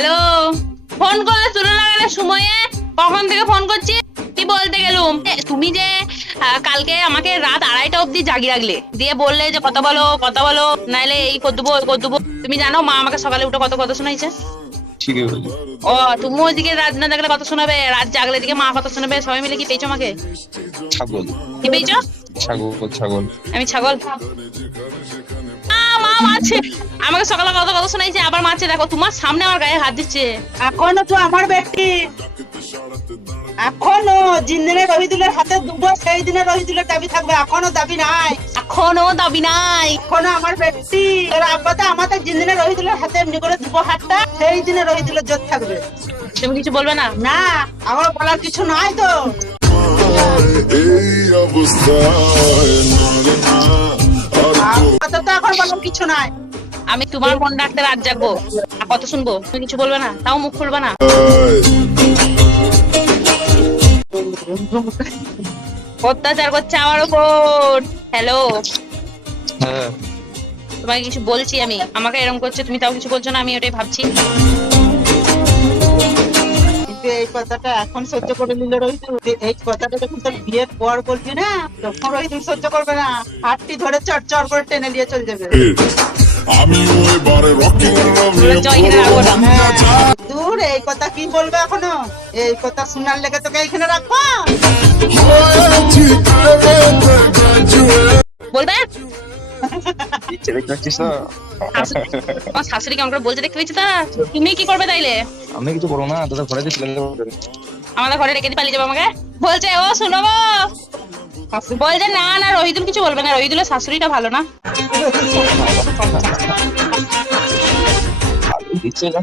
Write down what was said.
Hello, phone করলে তুলে লাগালে সময়ে কখন থেকে ফোন করছি কি বলতে গেলুম। তুমি যে কালকে আমাকে রাত 2:30টা অব্দি জাগিয়ে রাখলে, দিয়ে বললে যে কথা বলো নাইলে এই করবো ওই করবো। তুমি জানো মা আমাকে সকালে উঠে কত কথা শোনাইছে। ঠিকই বলি। ও তুমি ওইদিকে রাত না জাগলে কথা শোনাবে, রাত জাগলে দিকে মা কথা শোনাবে, সবাই মিলে কি পেয়েছো আমাকে? ছাগল। কি পেয়েছো? ছাগল। আমি ছাগল? মা মারছে আমাকে, সকালে কত কথা শোনাইছে, আবার মারছে। দেখো তোমার সামনে আমার গায়ে হাত দিচ্ছে। এখনো তো আমার ব্যক্তি, এখনো জিন্দিনে রহিদুলের হাতে দুটো, সেই দিনে রহিদুলের দাবি থাকবে। এখনো দাবি নাই, এখনো দাবি নাই। এখনো আমার ব্যক্তি। এর আব্বাতে আমাদের জিন্দিনে রহিদুলের হাতে এমনি করে দুটো হাতটা, সেই দিনে রহিদুলের জোর থাকবে। তুমি কিছু বলবে না? না, আমার বলার কিছু নাই তো। তো এখন বলার কিছু নাই। আমি তোমার ফোন রাখতে রাত জাগবো, আর কত শুনবো? তুমি কিছু বলবে না, তাও মুখ খুলবে না। অত্যাচার করছে আমার উপর। হ্যালো, হ্যাঁ তোমাকে কিছু বলছি আমি, আমাকে এরকম করছে, তুমি তাও কিছু বলছো না। আমি ওটাই ভাবছি। কিন্তু এই কথাটা এখন সহ্য করে নিল রহিদুল। এই কথাটা যখন তোর বিয়ের পর বলবি না, তখন রহিদুল সহ্য করবে না। হাতটি ধরে চট করে টেনে নিয়ে চলে যাবে। দূর, এই কথা কি বলবে এখনো? এই কথা শোনার লেগে তোকে এইখানে রাখবো? বলবে দেখতে পাচ্ছিস না? আমার শাশুড়ি কেমন করে বলছে দেখতে পেয়েছি তা। তুমি কি করবে তাইলে? আমি কিছু বলবো না, তোদের ঘরে দিয়ে আমাদের ঘরে রেখে দিয়ে পালিয়ে যাবো আমাকে? বলছে ও শুনো গো, বলছে না না রহিদুল কিছু বলবে না, রহিদুলের শাশুড়িটা ভালো না। দিচ্ছে না।